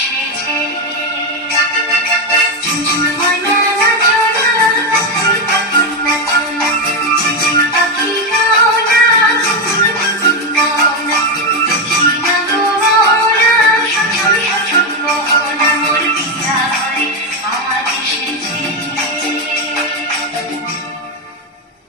এসেছে